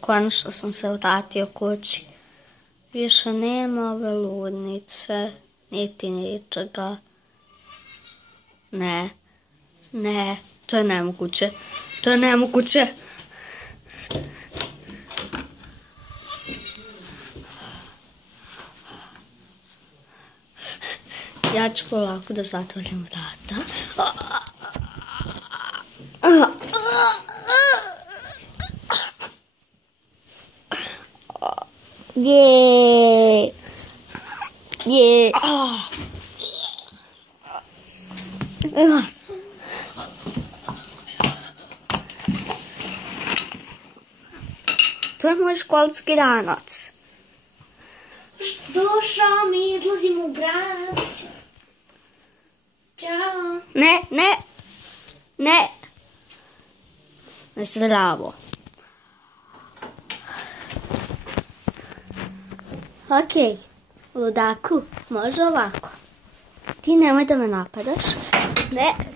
Konačno sam se vratio kući. Više nema ove ludnice, niti ničega. Ne, to je nemoguće. To je nemoguće. Ja ću polako da zatvorim vrata. To je moj školski ranac. Došao mi, izlazim u grad. Ćao. Ne zdravo. Ok, ludaku, može ovako. Ti nemoj da me napadaš. Ne.